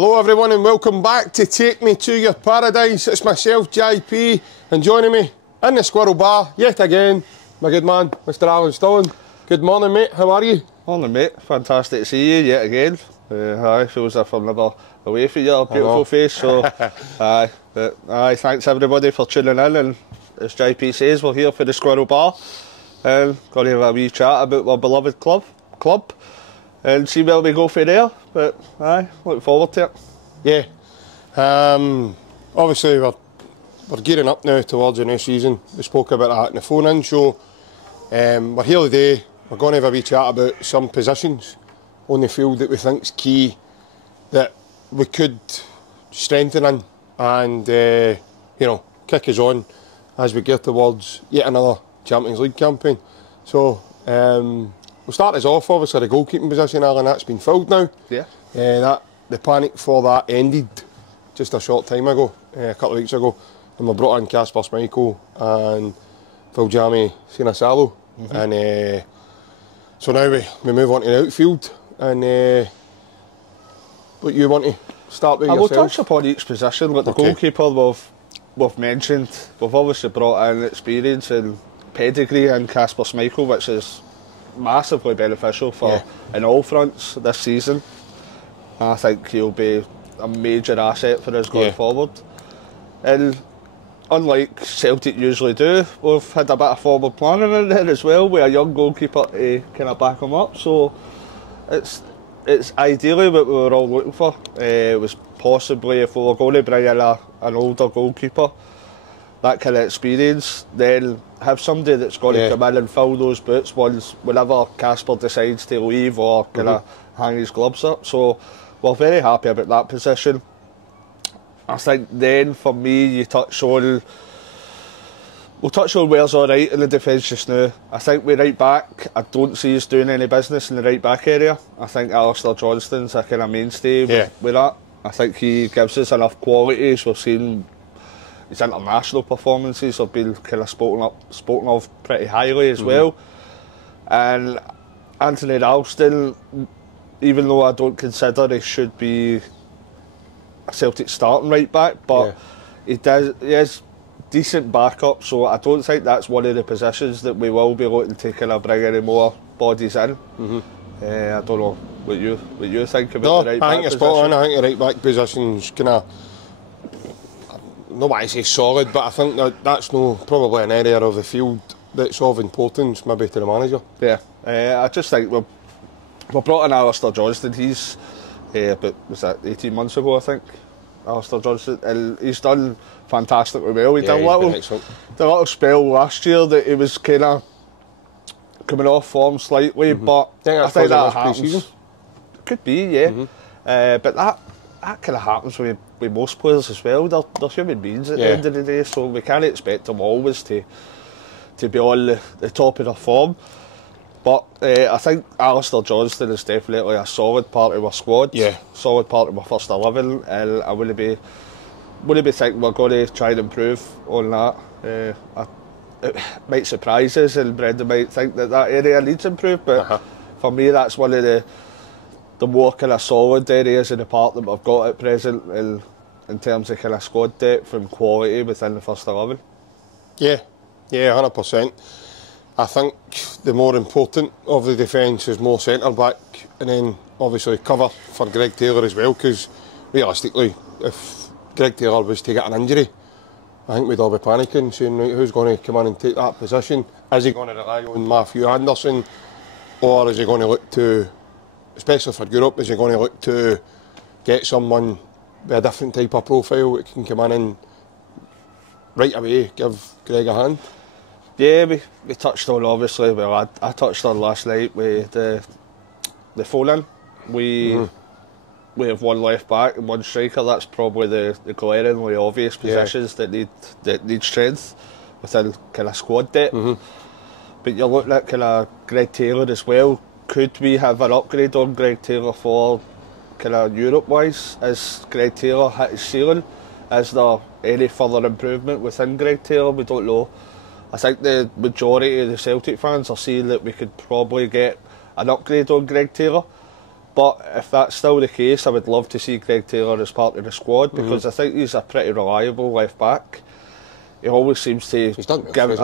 Hello everyone and welcome back to Take Me To Your Paradise. It's myself, JP, and joining me in the Squirrel Bar yet again, my good man, Mr. Alan Stone. Good morning, mate. How are you? Morning, mate. Fantastic to see you yet again. Feels as if I'm never away from your beautiful face. So, thanks everybody for tuning in. And as JP says, we're here for the Squirrel Bar and going to have a wee chat about our beloved club, and see where we go from there. But looking forward to it. Yeah. Obviously we're gearing up now towards the new season. We spoke about that in the phone-in show. We're here today. We're going to have a wee chat about some positions on the field that we think is key, that we could strengthen in and kick us on as we get towards yet another Champions League campaign. So we'll start us off, obviously, the goalkeeping position, Alan. That's been filled now. Yeah. The panic for that ended just a short time ago, a couple of weeks ago, and we brought in Kasper Schmeichel and Viljami Sinasalo. And so now we move on to the outfield, and what you want to start with yourself? We'll touch upon each position. Like the goalkeeper we've mentioned, we've obviously brought in experience and pedigree in Kasper Schmeichel, which is massively beneficial for in all fronts this season. I think he'll be a major asset for us going forward. And unlike Celtic usually do, we've had a bit of forward planning in there as well, with a young goalkeeper to kind of back him up. So it's ideally what we were all looking for. It was possibly, if we were going to bring in an older goalkeeper, that kind of experience, then have somebody that's going to come in and fill those boots whenever Kasper decides to leave or kind of hang his gloves up. So we're very happy about that position. I think then for me, we'll touch on where's alright in the defence just now. I think with right back, I don't see us doing any business in the right back area. I think Alistair Johnston's a kind of mainstay with that. I think he gives us enough qualities. We've seen his international performances have been kind of spoken of pretty highly as well. And Anthony Ralston, even though I don't consider he should be a Celtic starting right back, but he is decent backup, so I don't think that's one of the positions that we will be looking to kind of bring any more bodies in. I don't know what you think about the right back position. I think you're spot on. I think the right back position's kind of, not what I say solid, but I think that's probably an area of the field that's of importance maybe to the manager. I just think we brought in Alistair Johnston. He's about, was that 18 months ago, I think, Alistair Johnston, and he's done fantastically well. He did a little spell last year that he was kind of coming off form slightly, but I think that happens. Could be, but that kind of happens with most players as well. They're human beings at the end of the day, so we can't expect them always to be on the top of their form. But I think Alistair Johnston is definitely a solid part of our squad, solid part of our first 11, and I wouldn't be thinking we're going to try and improve on that. It might surprise us, and Brendan might think that area needs improved, but for me that's one of the more kind of solid areas in the part that we've got at present in terms of kind of squad depth and quality within the first 11. Yeah, 100%. I think the more important of the defence is more centre-back, and then obviously cover for Greg Taylor as well, because realistically, if Greg Taylor was to get an injury, I think we'd all be panicking, saying, right, who's going to come in and take that position? Is he going to rely on Matthew Anderson, or is he going to look to, especially for Europe, is he going to look to get someone with a different type of profile that can come in and right away give Greg a hand? Yeah, we touched on, obviously, well, I touched on last night with the phone-in. We have one left back and one striker. That's probably the glaringly obvious positions that need strength within kind of squad depth. But you're looking at kind of Greg Taylor as well. Could we have an upgrade on Greg Taylor for kind of Europe-wise? Is Greg Taylor hit his ceiling? Is there any further improvement within Greg Taylor? We don't know. I think the majority of the Celtic fans are seeing that we could probably get an upgrade on Greg Taylor. But if that's still the case, I would love to see Greg Taylor as part of the squad, because I think he's a pretty reliable left back. He always seems to He's done give.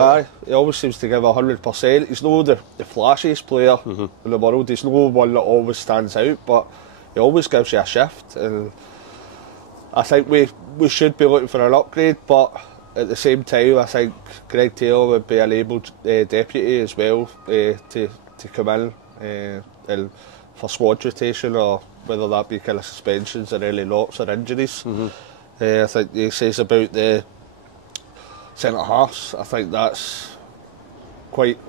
He always seems to give 100%. He's not the flashiest player in the world. He's no one that always stands out, but he always gives you a shift. And I think we should be looking for an upgrade, but at the same time, I think Greg Taylor would be an able deputy as well to come in and for squad rotation, or whether that be kind of suspensions or early knocks or injuries. I think he says about the centre halves. I think that's quite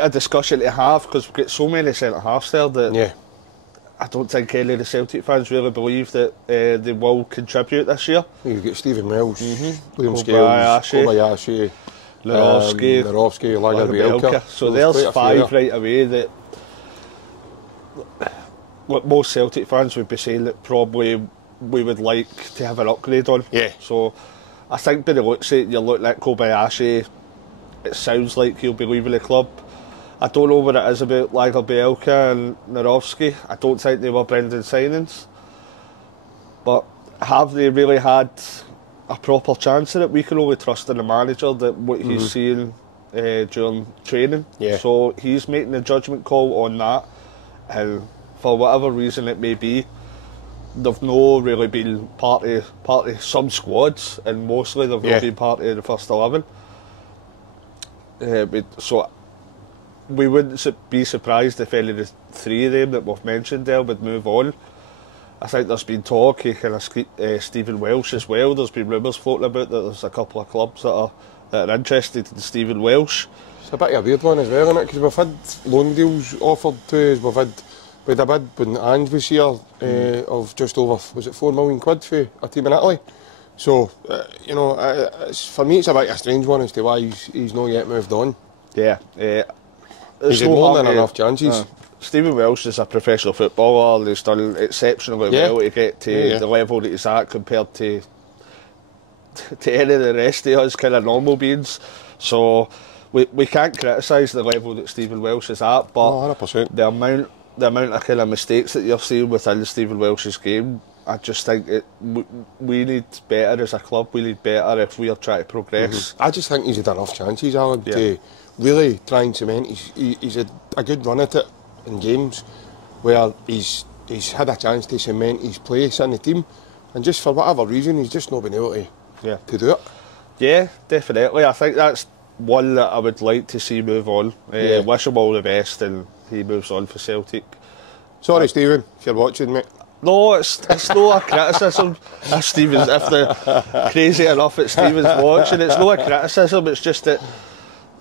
a discussion to have, because we've got so many centre halves there that I don't think any of the Celtic fans really believe that they will contribute this year. You've got Stephen Welsh, Liam Scales, Kobayashi, Narovski, Lagerbielke. So there's 5 right away that what most Celtic fans would be saying that probably we would like to have an upgrade on. So I think by the looks of it, you're looking at Kobayashi. It sounds like he'll be leaving the club. I don't know what it is about Lagerbielke and Narovski. I don't think they were Brendan signings. But have they really had a proper chance at it? We can only trust in the manager that what he's seeing during training. So he's making a judgment call on that. And for whatever reason it may be, they've not really been part of some squads, and mostly they've not been part of the first 11. So we wouldn't be surprised if any of the 3 of them that we've mentioned there would move on. I think there's been talk, kind of Stephen Welsh as well. There's been rumours floating about that there's a couple of clubs that are interested in Stephen Welsh. It's a bit of a weird one as well, isn't it? Because we've had loan deals offered to us. We had a bid when Ange was here of just over, was it £4 million for a team in Italy? So, you know, for me it's a bit of a strange one as to why he's not yet moved on. He's had more than enough chances. Stephen Welsh is a professional footballer, and he's done exceptionally well to get to the level that he's at compared to any of the rest of us kind of normal beings. So we can't criticise the level that Stephen Welsh is at, but 100%. the amount of kind of mistakes that you're seeing within Stephen Welsh's game, I just think we need better as a club. We need better if we are trying to progress. I just think he's had enough chances, Alan, to really try and cement. He's had a good run at it in games where he's had a chance to cement his place in the team, and just for whatever reason he's just not been able to do it. Yeah, definitely. I think that's one that I would like to see move on. Wish him all the best, and he moves on for Celtic. Sorry, Stephen, if you're watching, mate. No, it's not a criticism. If they're crazy enough that Stephen's watching, it's not a criticism. It's just that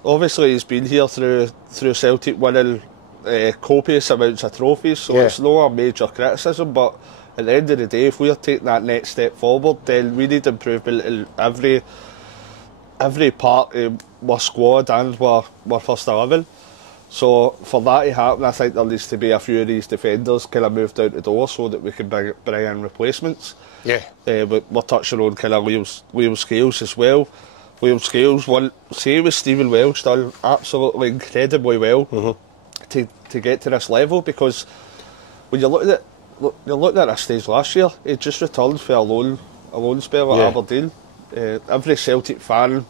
obviously he's been here through Celtic winning copious amounts of trophies, so it's not a major criticism. But at the end of the day, if we're taking that next step forward, then we need improvement in every part of our squad and our first 11. So for that to happen, I think there needs to be a few of these defenders kind of moved out the door so that we can bring in replacements. But we're touching on kind of Liam Scales as well. Liam Scales, same as Stephen Welsh, done absolutely incredibly well to get to this level, because when you're looking at this stage last year, he just returned for a loan spell at Aberdeen. Every Celtic fan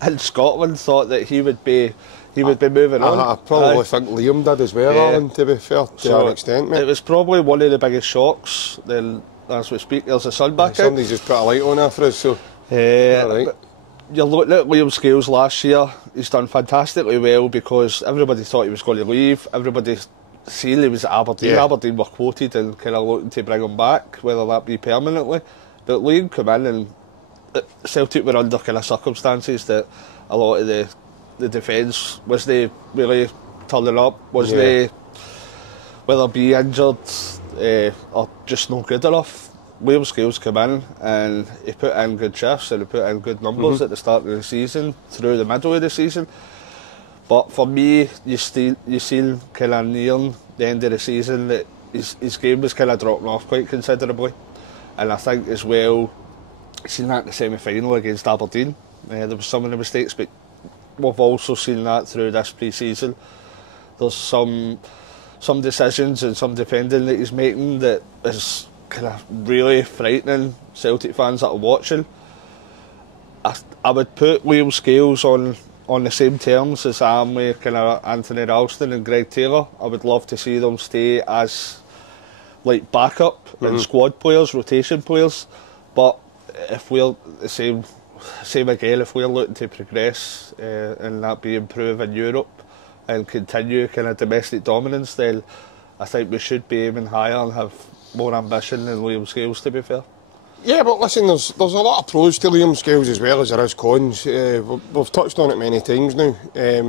in Scotland thought that he would be moving on. I probably think Liam did as well, Alan, to be fair, to an extent, mate. It was probably one of the biggest shocks. Then, as we speak, there's the sun back out. Somebody's just put a light on there for us, so... You're looking at Liam Scales last year, he's done fantastically well because everybody thought he was going to leave. Everybody seen he was at Aberdeen. Aberdeen were quoted and kind of looking to bring him back, whether that be permanently. But Liam came in and Celtic were under kind of circumstances that a lot of the defence wasn't really turning up, wasn't whether be injured or just not good enough. Liam Scales came in and he put in good shifts and he put in good numbers at the start of the season, through the middle of the season. But for me, you seen kind of nearing the end of the season that his game was kind of dropping off quite considerably. And I think as well, seen that in the semi-final against Aberdeen. There was some of the mistakes, but we've also seen that through this pre-season. There's some some decisions and some defending that he's making that is kind of really frightening Celtic fans that are watching. I would put Liam Scales on the same terms as I am with kind of Anthony Ralston and Greg Taylor. I would love to see them stay as like backup and squad players, rotation players. But if we're the same again, if we're looking to progress and that be improve in Europe and continue kind of domestic dominance, then I think we should be aiming higher and have more ambition than Liam Scales, to be fair. Yeah, but listen, there's a lot of pros to Liam Scales as well as there is cons. We've touched on it many times now. A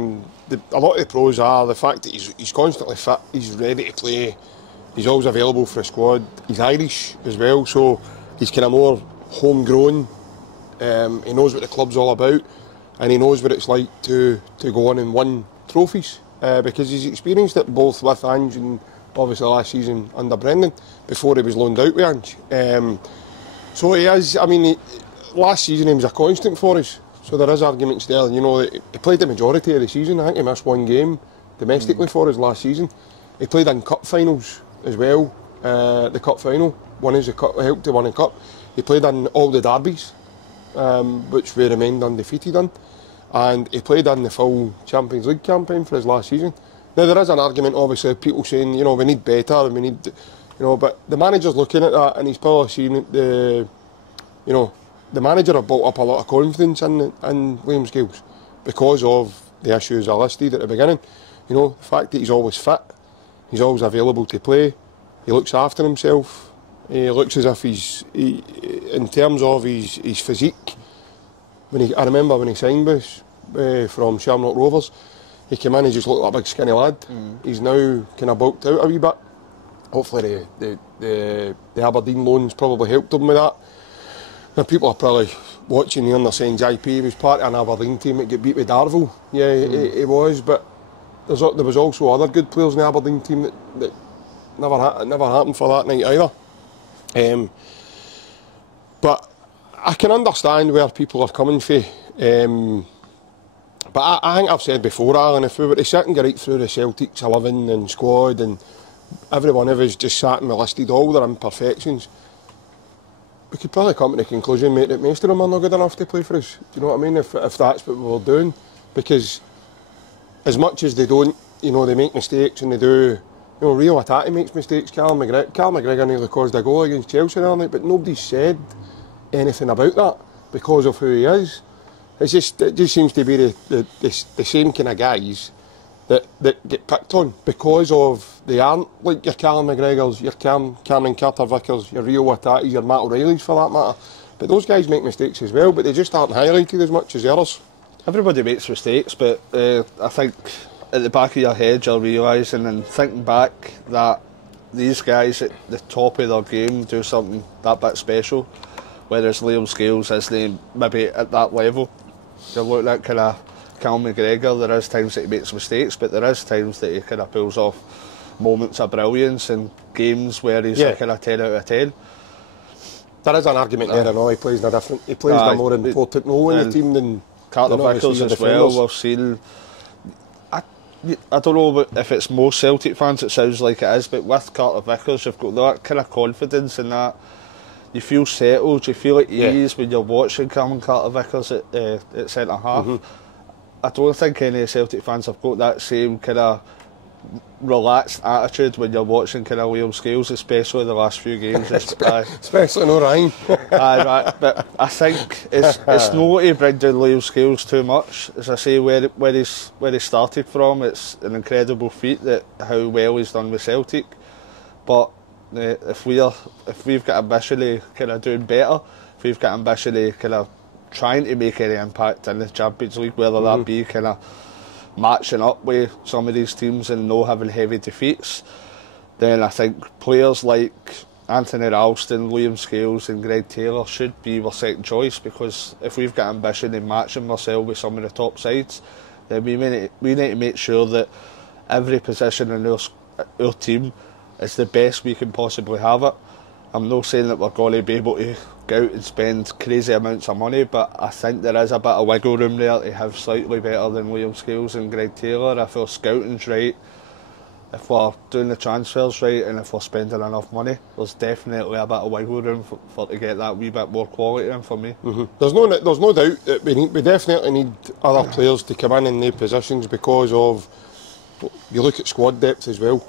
lot of the pros are the fact that he's constantly fit, he's ready to play, he's always available for a squad. He's Irish as well, so he's kind of more homegrown. He knows what the club's all about, and he knows what it's like to go on and win trophies because he's experienced it both with Ange and obviously last season under Brendan before he was loaned out with Ange. So he is, I mean, last season he was a constant for us, so there is arguments there. You know, he played the majority of the season. I think he missed one game domestically for us last season. He played in cup finals as well, the cup final, helped to win a cup. He played in all the derbies, which we remained undefeated in, and he played in the full Champions League campaign for his last season. Now there is an argument, obviously, people saying, you know, we need better, and we need, you know, but the manager's looking at that and he's probably seen the manager have built up a lot of confidence in Liam Scales because of the issues I listed at the beginning. You know, the fact that he's always fit, he's always available to play, he looks after himself, he looks as if in terms of his physique, I remember when he signed with from Shamrock Rovers, he came in, he just looked like a big skinny lad. He's now kind of bulked out a wee bit. Hopefully the Aberdeen loans probably helped him with that. Now people are probably watching here and they're saying JP was part of an Aberdeen team that got beat with Darvel. Yeah, he was, but there was also other good players in the Aberdeen team that never happened for that night either. But I can understand where people are coming from. But I think I've said before, Alan, if we were to sit and go right through the Celtic's 11 and squad and every one of us just sat and listed all their imperfections, we could probably come to the conclusion, mate, that most of them are not good enough to play for us. Do you know what I mean? If that's what we were doing. Because as much as they don't, you know, they make mistakes and they do, you know, Rio Atati makes mistakes, Cal McGregor nearly caused a goal against Chelsea the other night, but nobody said anything about that because of who he is. It just seems to be the same kind of guys that get picked on because of they aren't like your Callum McGregors, your Cameron Carter-Vickers, your Rio Watatis, your Matt O'Reillys for that matter. But those guys make mistakes as well, but they just aren't highlighted as much as the others. Everybody makes mistakes, but I think at the back of your head you're realising and thinking back that these guys at the top of their game do something that bit special, whereas Liam Scales isn't maybe at that level. You're looking at kind of Callum McGregor, there is times that he makes mistakes, but there is times that he kind of pulls off moments of brilliance and games where he's a kind of 10 out of 10. There is an argument there, I know, he plays a more important role in the team than Carter-Vickers as well. We've seen, I don't know if it's most Celtic fans, it sounds like it is, but with Carter-Vickers you've got that kind of confidence in that. You feel settled, you feel at ease when you're watching Cameron Carter-Vickers at centre-half. I don't think any Celtic fans have got that same kind of relaxed attitude when you're watching kind of Liam Scales, especially the last few games. Especially no Ryan. But I think it's not to bring down Liam Scales too much. As I say, where he started from, it's an incredible feat that how well he's done with Celtic. But if we've got ambition of kind of doing better, if we've got ambition of kind of trying to make any impact in the Champions League, whether that be kind of matching up with some of these teams and not having heavy defeats, then I think players like Anthony Ralston, Liam Scales and Greg Taylor should be our second choice, because if we've got ambition in matching ourselves with some of the top sides, then we need to make sure that every position in our team is the best we can possibly have it. I'm not saying that we're going to be able to go out and spend crazy amounts of money, but I think there is a bit of wiggle room there to have slightly better than Liam Scales and Greg Taylor. If our scouting's right, if we're doing the transfers right and if we're spending enough money, there's definitely a bit of wiggle room for to get that wee bit more quality in for me. There's no doubt that we definitely need other players to come in their positions because of, you look at squad depth as well.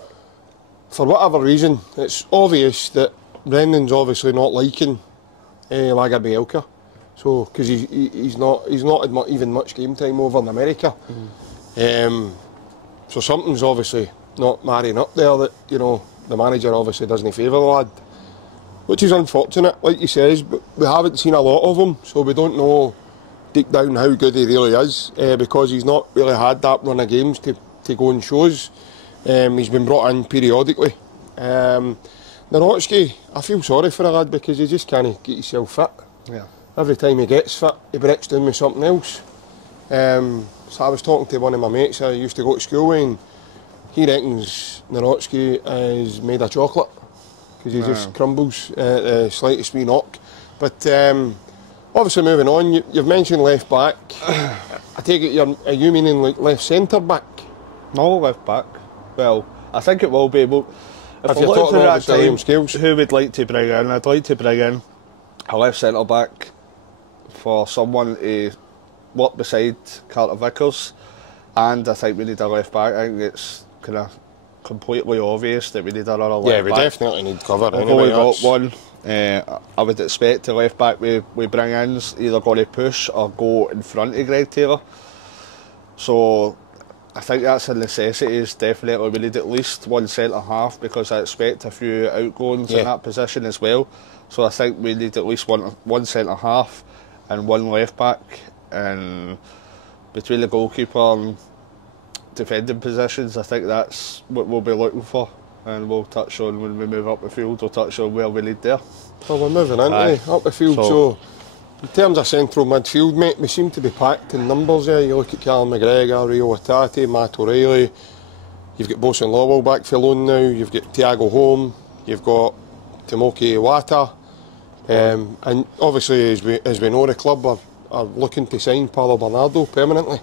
For whatever reason, it's obvious that Brendan's obviously not liking Laga Bielka. So, because he's not had even much game time over in America. So something's obviously not marrying up there that, you know, the manager obviously doesn't favour the lad. Which is unfortunate, like he says, but we haven't seen a lot of him, so we don't know deep down how good he really is, because he's not really had that run of games to go and shows. He's been brought in periodically. Narotsky, I feel sorry for the lad because he just can't get himself fit. Yeah. Every time he gets fit, he breaks down with something else. So I was talking to one of my mates I used to go to school with, and he reckons Narotsky is made of chocolate because he just crumbles at the slightest wee knock. But obviously moving on, you've mentioned left back. I take it are you meaning like left centre back? No, left back. Well, I think it will be. But if you're talking about the time scales, who would like to bring in? I'd like to bring in a left centre back for someone to work beside Carter Vickers, and I think we need a left back. I think it's kind of completely obvious that we need another left back. Yeah, we definitely need cover. We've only got one. I would expect the left back we bring in is either going to push or go in front of Greg Taylor. So I think that's a necessity. Is definitely we need at least one centre half because I expect a few outgoings in that position as well. So I think we need at least one centre half and one left back, and between the goalkeeper and defending positions, I think that's what we'll be looking for, and we'll touch on when we move up the field. We'll touch on where we need there. Well, we're moving into up the field, so in terms of central midfield, mate, we seem to be packed in numbers there. You look at Callum McGregor, Rio Watati, Matt O'Reilly, you've got Bosun Lowell back for loan now, you've got Thiago Holm, you've got Timoki Iwata, and obviously as we know, the club are looking to sign Paulo Bernardo permanently.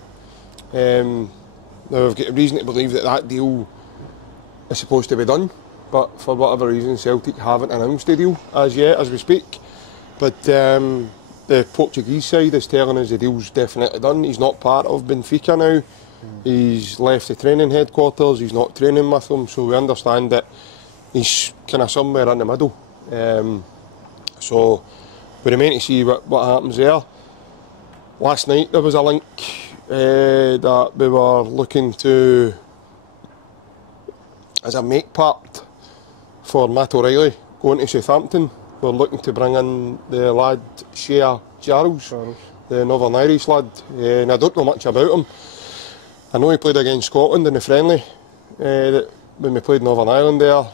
Now we've got reason to believe that deal is supposed to be done, but for whatever reason Celtic haven't announced the deal as yet as we speak. But the Portuguese side is telling us the deal's definitely done. He's not part of Benfica now. He's left the training headquarters, he's not training with them, so we understand that he's kind of somewhere in the middle. So we remain to see what happens there. Last night there was a link that we were looking to as a make part for Matt O'Reilly going to Southampton. We're looking to bring in the lad Shea Giles, the Northern Irish lad, and I don't know much about him. I know he played against Scotland in the friendly when we played Northern Ireland there.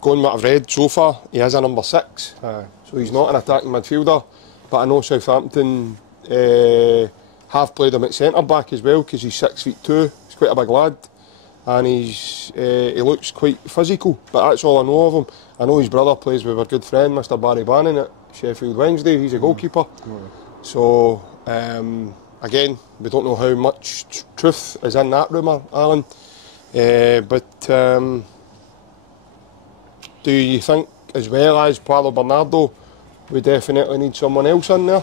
Going what I've read so far, he is a number 6, so he's not an attacking midfielder, but I know Southampton have played him at centre back as well because he's 6'2", he's quite a big lad, and he looks quite physical, but that's all I know of him. I know his brother plays with our good friend Mr Barry Bannon at Sheffield Wednesday, he's a goalkeeper. So again, we don't know how much truth is in that rumour, Alan, but do you think, as well as Paulo Bernardo, we definitely need someone else in there?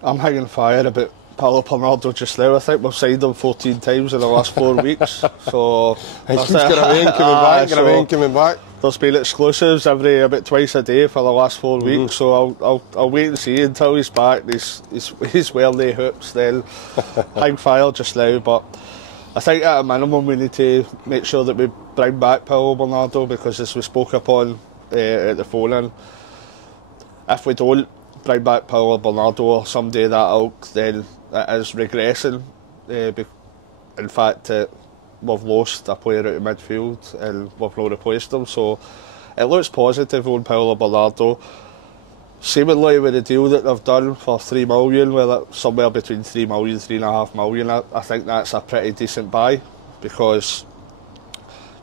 I'm hanging fire about Paulo Bernardo just now. I think we've signed him 14 times in the last 4 weeks. So he's got away and coming back, There's been exclusives about twice a day for the last 4 weeks. So I'll wait and see until he's back. He's wearing the hoops. Then hang fire just now, but I think at a minimum we need to make sure that we bring back Paulo Bernardo, because as we spoke upon at the phone-in, if we don't bring back Paulo Bernardo or somebody of that ilk, then it is regressing. In fact, we've lost a player out of midfield and we've not replaced him, so it looks positive on Paulo Bernardo. Seemingly with the deal that they've done for 3 million, whether somewhere between 3 million, 3.5 million, I think that's a pretty decent buy, because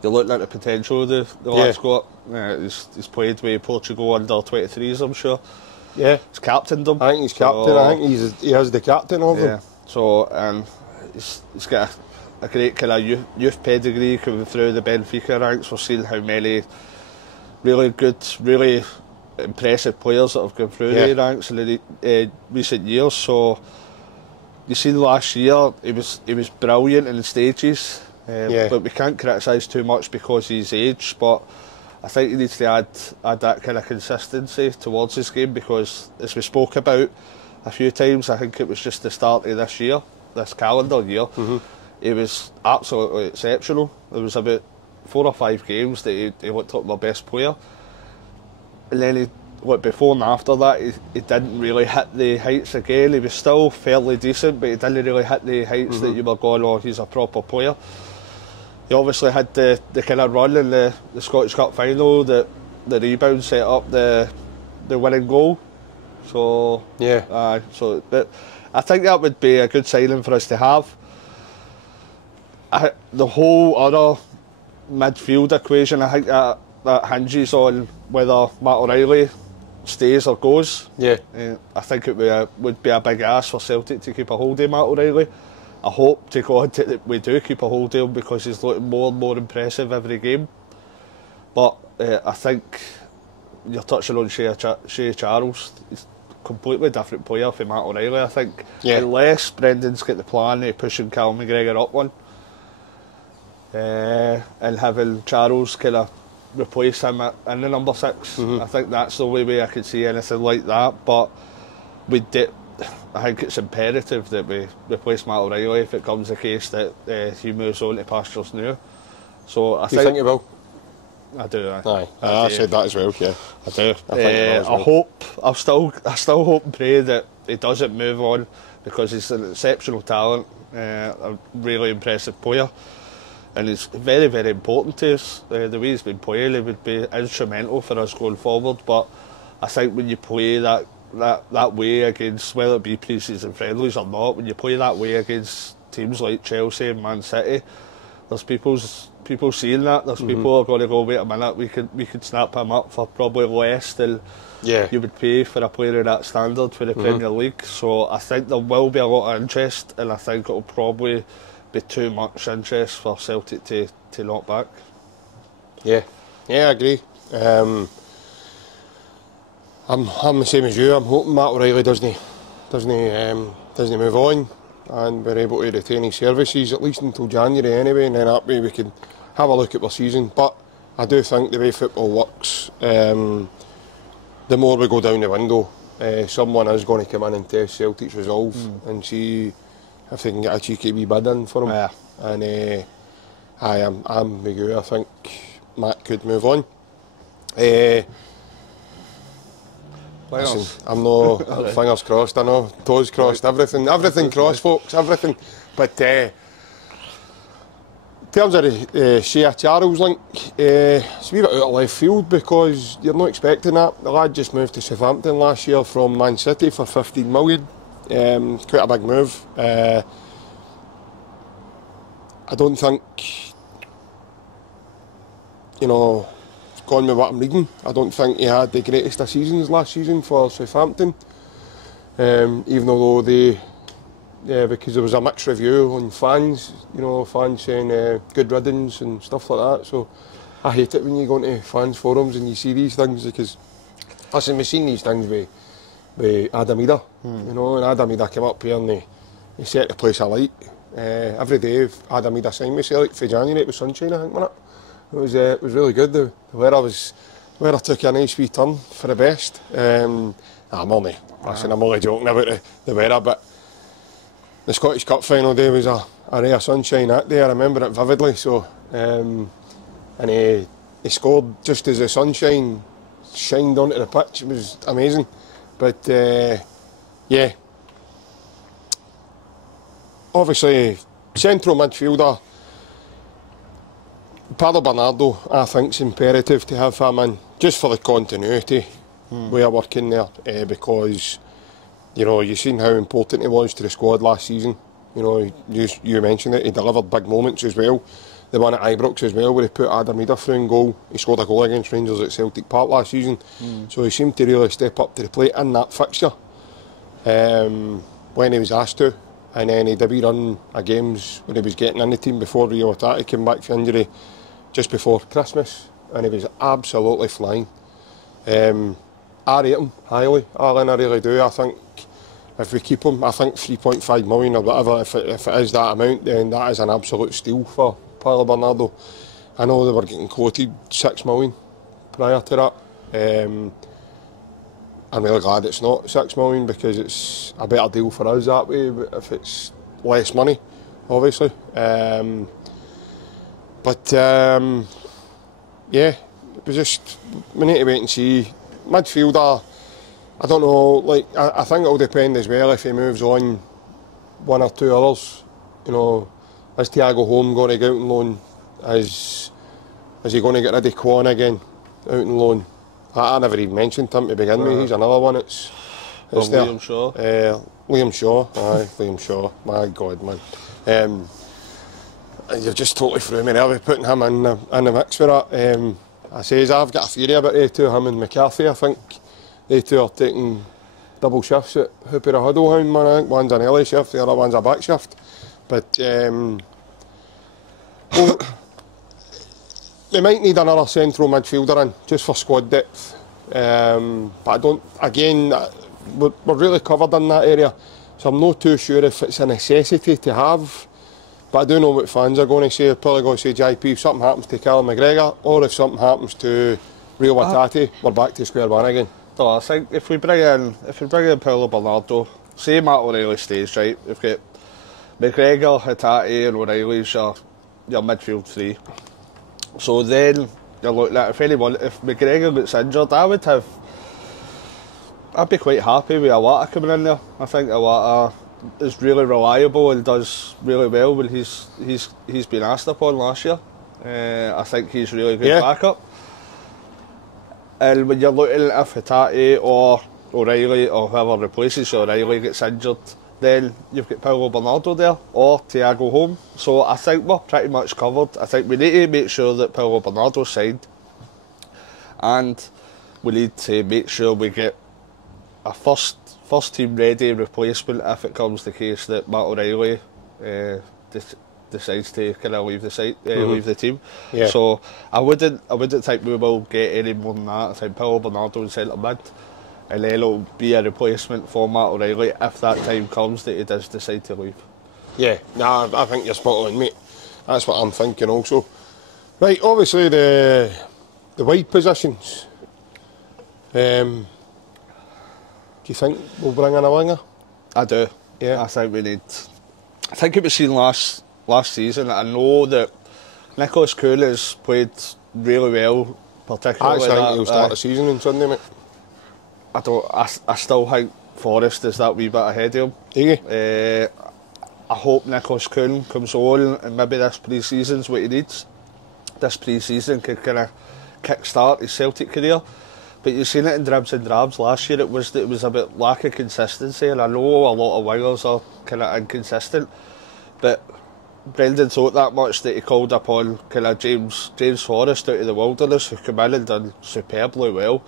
you're looking at the potential the lad's got. He's played with Portugal under 23s, I'm sure. Yeah, he's captained them. I think he's captain. I think he has the captain of them. So, and he's got great kind of youth pedigree coming through the Benfica ranks. We're seeing how many really good, really impressive players that have gone through the ranks in the recent years. So you see, last year he was brilliant in stages, but we can't criticise too much because of his age. But I think he needs to add that kind of consistency towards his game, because, as we spoke about a few times, I think it was just the start of this calendar year, he was absolutely exceptional. There was about 4 or 5 games that he looked like the best player, and then before and after that he didn't really hit the heights again. He was still fairly decent, but he didn't really hit the heights that you were going, oh, he's a proper player. He obviously had the kind of run in the Scottish Cup final, the rebound set up the winning goal. So but I think that would be a good signing for us to have. The whole other midfield equation, I think that hinges on whether Matt O'Reilly stays or goes. I think it would be a big ask for Celtic to keep a hold of Matt O'Reilly. I hope to God that we do keep a hold of him, because he's looking more and more impressive every game. But I think you're touching on Shea Charles. He's a completely different player from Matt O'Reilly, I think. Unless Brendan's got the plan of pushing Cal McGregor up one, and having Charles kind of replace him in the number 6. I think that's the only way I could see anything like that. But I think it's imperative that we replace Matt O'Reilly if it comes the case that he moves on to pastures new. So I think you will? I do. I said that as well. Yeah, I do. I still hope and pray that he doesn't move on, because he's an exceptional talent, a really impressive player, and it's very, very important to us. The way he's been playing, he would be instrumental for us going forward. But I think when you play that way against, whether it be pre-season friendlies or not, when you play that way against teams like Chelsea and Man City, there's people seeing that. There's people who are going to go, wait a minute, we could snap him up for probably less than you would pay for a player of that standard for the Premier League. So I think there will be a lot of interest, and I think it'll probably be too much interest for Celtic to knock back. Yeah, I agree. I'm the same as you. I'm hoping Matt O'Reilly doesn't move on, and we're able to retain his services at least until January anyway, and then that way we can have a look at our season. But I do think the way football works, the more we go down the window, someone is going to come in and test Celtic's resolve and see if they can get a cheeky wee bid in for him. And I'm with you. I think Matt could move on. Listen, I'm no fingers crossed, I know, toes crossed, everything crossed, folks, everything. But in terms of the Shea Charles link, it's a wee bit out of left field, because you're not expecting that. The lad just moved to Southampton last year from Man City for 15 million. Quite a big move. I don't think, gone with what I'm reading, I don't think he had the greatest of seasons last season for Southampton, even though because there was a mixed review on fans, fans saying good riddance and stuff like that. So I hate it when you go into fans forums and you see these things, because listen, we've seen these things with Adam Ida, and Adam Ida came up here and he set the place alight. Every day Adam Ida signed with Celtic for January, it was sunshine, I think, wasn't it? It was really good. The weather took a nice wee turn for the best. I'm only joking about the weather, but the Scottish Cup final day was a ray of sunshine that day. I remember it vividly. So, and he scored just as the sunshine shined onto the pitch. It was amazing. But obviously central midfielder. Paolo Bernardo, I think it's imperative to have him in, just for the continuity we are working there, because you've seen how important he was to the squad last season. You mentioned it, he delivered big moments as well. The one at Ibrox as well, where he put Adam Ida through in goal. He scored a goal against Rangers at Celtic Park last season, so he seemed to really step up to the plate in that fixture when he was asked to. and then he did a wee run of games when he was getting in the team before Rio Otaki came back from injury just before Christmas, and he was absolutely flying. I rate him highly, Alan, I really do. I think if we keep him, I think 3.5 million or whatever, if it is that amount, then that is an absolute steal for Paulo Bernardo. I know they were getting quoted 6 million prior to that. I'm really glad it's not 6 million, because it's a better deal for us that way if it's less money, obviously. Yeah, it was just, we need to wait and see. Midfielder, I don't know, like, I think it'll depend as well if he moves on one or two others. You know, is Thiago Home going to go out on loan? Is he going to get rid of Kwan again, out on loan? I never even mentioned him to begin with. He's another one. It's there. Liam Shaw. Liam Shaw. Aye, Liam Shaw. My God, man. You've just totally threw me there with putting him in the mix for that. I says I've got a theory about the two, him and McCarthy. I think they two are taking double shifts at Hooper or Huddlehound, man. I think one's an early shift, the other one's a back shift. But well, we might need another central midfielder in, just for squad depth. But I don't, again, we're really covered in that area, so I'm not too sure if it's a necessity to have. But I do know what fans are going to say. They're probably going to say, JP, if something happens to Callum McGregor, or if something happens to Rio Watati, we're back to square one again. So I think if we bring in Paulo Bernardo, say Matt O'Reilly stays, right, we've got McGregor, Hatate and O'Reilly as your midfield three. So then you're looking at, if McGregor gets injured, I'd be quite happy with Awata coming in there. I think Awata is really reliable and does really well when he's been asked upon last year. I think he's really good backup. And when you're looking at if Hatate or O'Reilly or whoever replaces O'Reilly gets injured, then you've got Paulo Bernardo there or Thiago Home. So I think we're pretty much covered. I think we need to make sure that Paulo Bernardo's signed, and we need to make sure we get a first team ready replacement if it comes the case that Matt O'Reilly decides to kind of leave the team. Yeah. So I wouldn't think we will get any more than that. I think Paulo Bernardo in centre mid, and then it'll be a replacement for Matt O'Reilly if that time comes that he does decide to leave. Yeah, nah, I think you're spot on, mate. That's what I'm thinking also. Right, obviously the wide positions. Do you think we'll bring in a winger? I do. Yeah. I think we need. I think it was seen last season. I know that Nicholas Kuhn has played really well, particularly. I think he'll start the season on Sunday, mate. I still think Forrest is that wee bit ahead of him. Do you? I hope Nicholas Kuhn comes on, and maybe this pre-season's what he needs. This pre-season could kind of kick-start his Celtic career. But you've seen it in dribs and drabs. Last year it was a bit lack of consistency, and I know a lot of wingers are kind of inconsistent, but Brendan thought that much that he called upon kind of James Forrest out of the wilderness, who came in and done superbly well.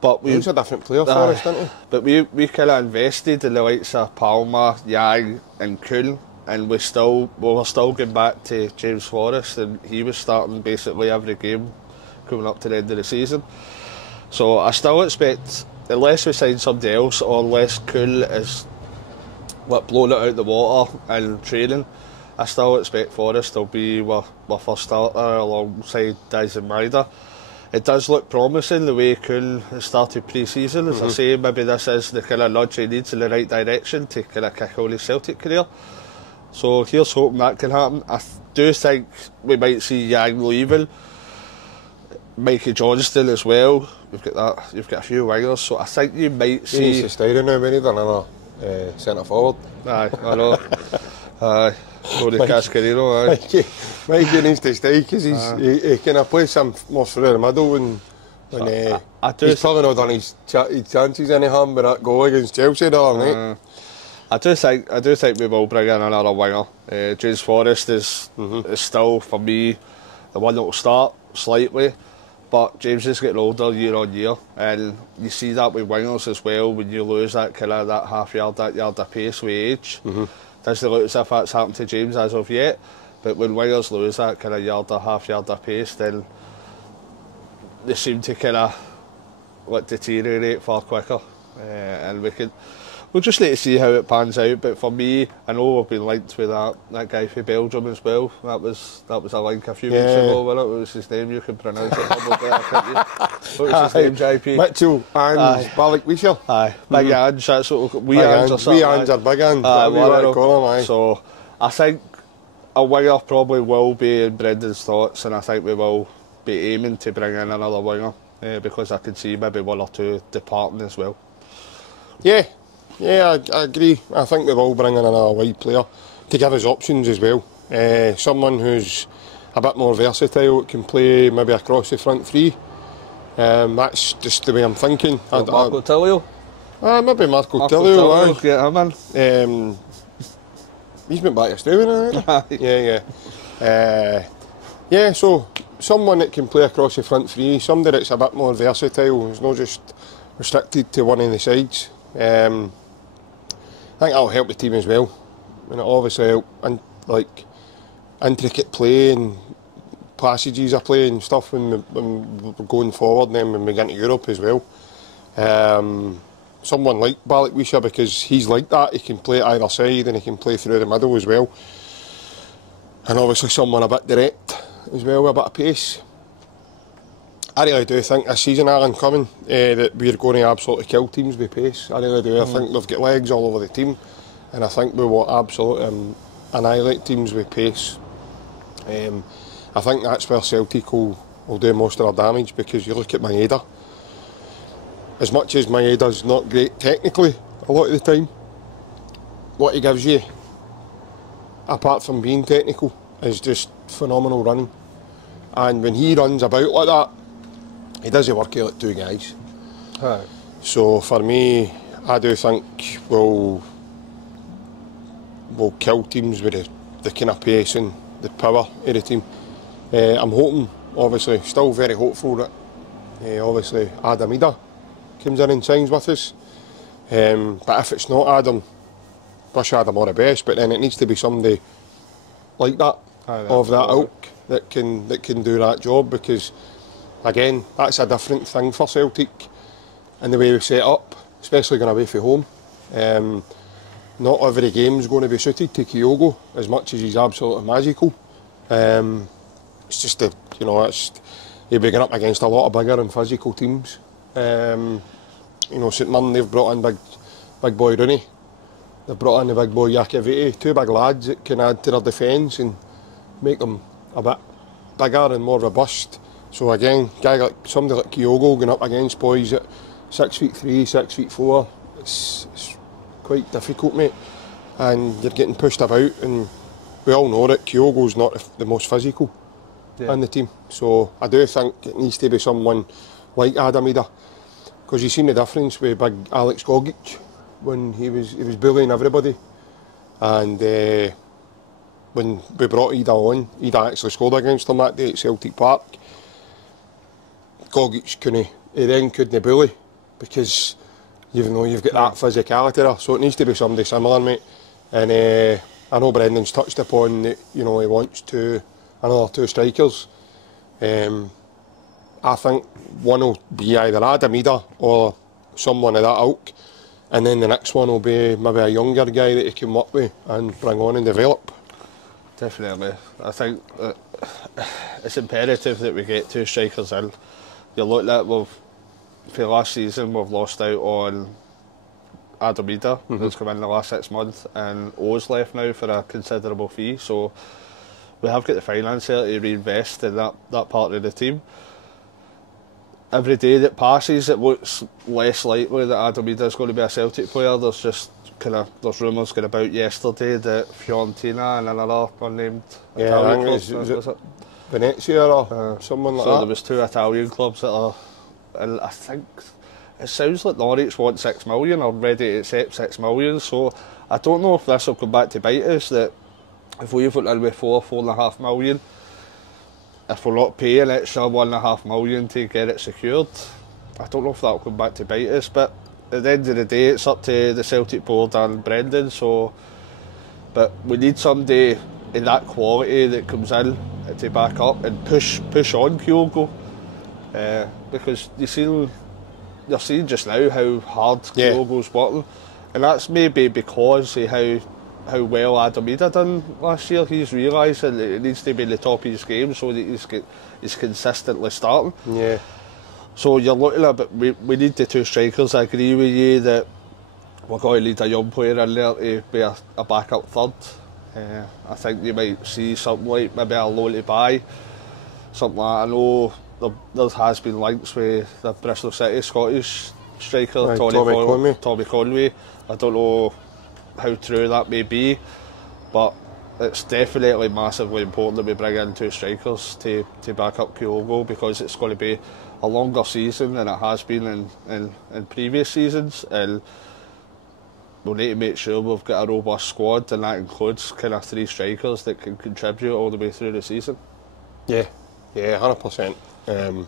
But he's a different player, Forrest, isn't he? But we kind of invested in the likes of Palmer, Yang and Kuhn, and we were still going back to James Forrest, and he was starting basically every game coming up to the end of the season. So I still expect, unless we sign somebody else or unless Kuhn is blowing it out the water in training, I still expect Forrest will be my first starter alongside Diaz and Maida. It does look promising the way Kuhn has started pre-season. As I say, maybe this is the kind of nudge he needs in the right direction to kind of kick on his Celtic career. So here's hoping that can happen. I do think we might see Yang leaving. Mikey Johnston as well. You've got a few wingers, so I think you might see. He needs to stay now. We need another centre forward. Aye, I know. Aye, Tony Cascarino. Aye, Mikey needs to stay because he can play some more through the middle when he's probably not done his chances anyhow with that goal against Chelsea the other night. I do think we will bring in another winger. James Forrest is still for me the one that will start slightly. but James is getting older year on year, and you see that with wingers as well. When you lose that kind of that half yard, that yard of pace with age, doesn't look as if that's happened to James as of yet. But when wingers lose that kind of yard or half yard of pace, then they seem to kind of deteriorate far quicker, and we'll just need to see how it pans out. But for me, I know we've been linked with that guy for Belgium as well. That was a link a few weeks ago, wasn't it? What was his name? You can pronounce it double better, can't you? What was his name, JP? Mitchell and Balak-Wisher. Aye, Big Ange, that's what we Ange or something. We Ange or Big Ange, whatever you want to call him, aye. So I think a winger probably will be in Brendan's thoughts, and I think we will be aiming to bring in another winger, because I can see maybe one or two departing as well. Yeah, I agree. I think we will bring in another wide player to give us options as well. Someone who's a bit more versatile, can play maybe across the front three. That's just the way I'm thinking. Marco Tilio? Maybe Marco Tilio. Get him in. He's been back to Australia, yeah, so someone that can play across the front three, somebody that's a bit more versatile, who's not just restricted to one of the sides. I think that'll help the team as well, and it'll obviously help intricate play and passages of play and stuff when we're going forward, and then when we get into Europe as well. Someone like Balak-Wisher, because he's like that, he can play either side and he can play through the middle as well. And obviously someone a bit direct as well, with a bit of pace. I really do think this season, Alan, coming, that we're going to absolutely kill teams with pace. I really do. I think we've got legs all over the team, and I think we will absolutely annihilate teams with pace. I think that's where Celtic will do most of their damage, because you look at Maeda. As much as Maeda's not great technically a lot of the time, what he gives you, apart from being technical, is just phenomenal running. And when he runs about like that, he doesn't work out like two guys. Right. So for me, I do think we'll kill teams with the kind of pace and the power of the team. I'm hoping, obviously, still very hopeful that obviously Adam Ida comes in and signs with us. But if it's not Adam, wish Adam all the best, but then it needs to be somebody like that, of that ilk, that can do that job, because again, that's a different thing for Celtic and the way we set up, especially going away from home. Not every game's going to be suited to Kyogo, as much as he's absolutely magical. It's just he'll be going up against a lot of bigger and physical teams. St Mirren, they've brought in big boy Rooney, they've brought in the big boy Yakaviti, two big lads that can add to their defence and make them a bit bigger and more robust. So again, somebody like Kyogo going up against boys at 6'3", 6'4", it's quite difficult, mate, and you're getting pushed about, and we all know that Kyogo's not the most physical in the team. So I do think it needs to be someone like Adam Ida, because you've seen the difference with big Alex Gogic when he was bullying everybody, and when we brought Ida on, Ida actually scored against him that day at Celtic Park. Gogic couldn't bully, because even though you've got that physicality there, so it needs to be somebody similar, mate. And I know Brendan's touched upon that, he wants another two strikers. I think one will be either Adam Ida or someone of that ilk, and then the next one will be maybe a younger guy that he can work with and bring on and develop. Definitely. I think it's imperative that we get two strikers in. You look at for last season, we've lost out on Adam Ida, who's come in the last 6 months, and O's left now for a considerable fee. So we have got the finance here to reinvest in that part of the team. Every day that passes, it looks less likely that Adam Ida is going to be a Celtic player. There's rumours going about yesterday that Fiorentina and another unnamed Italian club, was it Venezia or someone like that? So there was two Italian clubs that are, and I think it sounds like Norwich want 6 million or ready to accept 6 million. So I don't know if this will come back to bite us, that if we put in with 4.5 million, if we're not paying extra £1.5 million to get it secured, I don't know if that'll come back to bite us, but at the end of the day it's up to the Celtic board and Brendan, so but we need somebody in that quality that comes in to back up and push on Kyogo, because you're seeing just now how hard Kyogo's working, and that's maybe because of how well Adam Ida done last year. He's realising that it needs to be the top of his game so that he's consistently starting. Yeah. So you're looking at, but we need the two strikers. I agree with you that we're going to need a young player in there to be a backup third. I think you might see something like maybe a low to buy, something like, I know there has been links with the Bristol City Scottish striker Tommy Conway. I don't know how true that may be, but it's definitely massively important that we bring in two strikers to back up Kyogo, because it's going to be a longer season than it has been in previous seasons, and we'll need to make sure we've got a robust squad, and that includes kind of 3 strikers that can contribute all the way through the season. Yeah, 100%.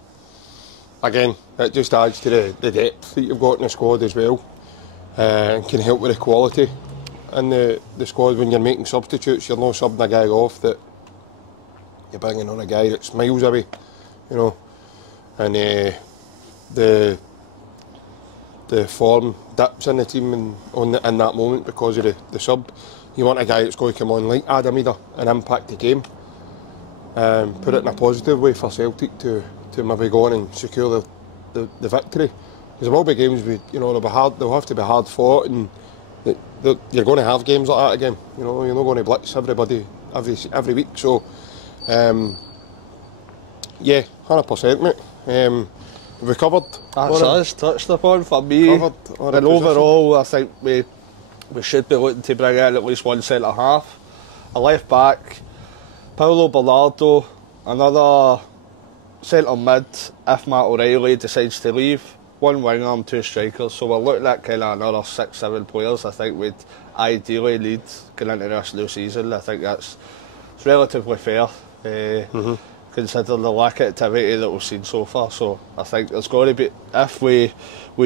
Again, it just adds to the depth that you've got in the squad as well, and can help with the quality in the squad. When you're making substitutes, you're not subbing a guy off that you're bringing on a guy that's miles away, you know, and the form dips in the team in that moment because of the sub. You want a guy that's going to come on like Adam Ida and impact the game, put it in a positive way for Celtic to maybe go on and secure the victory. Because there will be games they'll have to be hard fought, and you're going to have games like that again. You know, you're not going to blitz everybody every week. So, yeah, 100%, mate. We covered. That's us touched upon for me. And overall, I think we should be looking to bring in at least one centre half, a left back, Paulo Bernardo, another centre mid if Matt O'Reilly decides to leave, one winger and 2 strikers. So we're looking at kind of another 6-7 players. I think we'd ideally need going into this new season. I think it's relatively fair. Considering the lack of activity that we've seen so far. So I think there's going to be, if we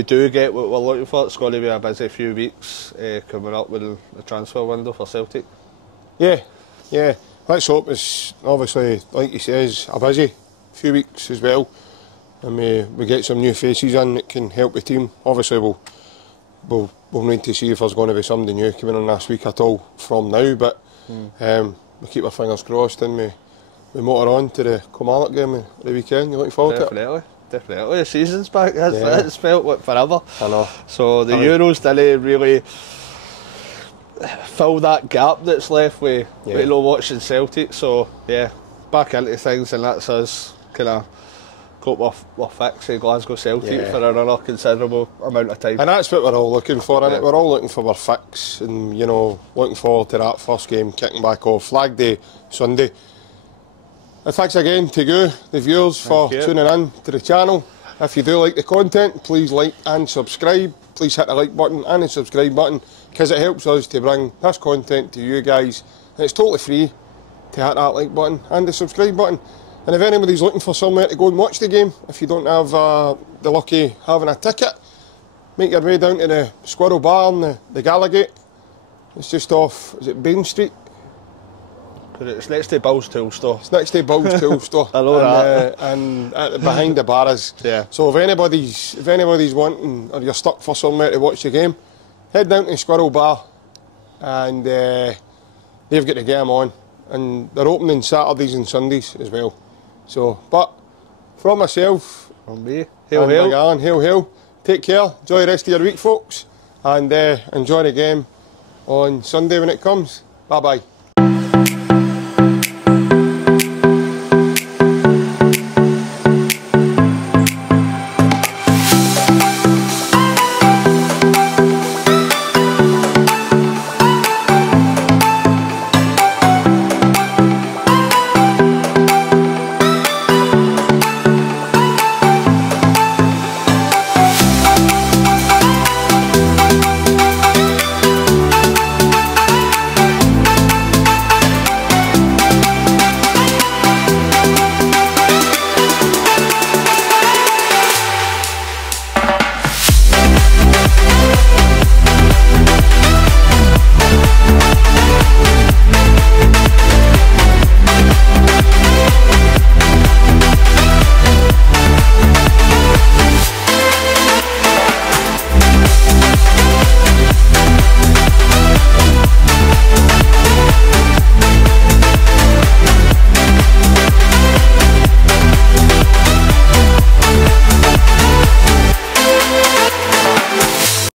do get what we're looking for, it's going to be a busy few weeks coming up with the transfer window for Celtic. Yeah. Let's hope it's obviously, like you says, a busy few weeks as well, and we get some new faces in that can help the team. Obviously we'll need to see if there's going to be somebody new coming in this week at all from now, but we keep our fingers crossed, and we motor on to the Kilmarnock game at the weekend. You looking forward to it? Definitely. The season's back. It's felt like forever. I know. So the Euros didn't really fill that gap that's left with watching Celtic. So yeah, back into things, and that's us kind of cope with fixing Glasgow Celtic for another considerable amount of time. And that's what we're all looking for, innit? We're all looking for our fix, and looking forward to that first game kicking back off Flag Day Sunday. And thanks again to you, the viewers, for tuning in to the channel. If you do like the content, please like and subscribe. Please hit the like button and the subscribe button, because it helps us to bring this content to you guys. And it's totally free to hit that like button and the subscribe button. And if anybody's looking for somewhere to go and watch the game, if you don't have the lucky having a ticket, make your way down to the Squirrel Bar in the Gallagate. It's just off, is it Bain Street? It's next to Bill's Tool Store. It's next to Bill's Tool Store. I know that. And behind the bar is. Yeah. So if anybody's wanting, or you're stuck for somewhere to watch the game, head down to Squirrel Bar, and they've got the game on, and they're opening Saturdays and Sundays as well. So, but from myself, from me, hail. Take care. Enjoy the rest of your week, folks, and enjoy the game on Sunday when it comes. Bye bye.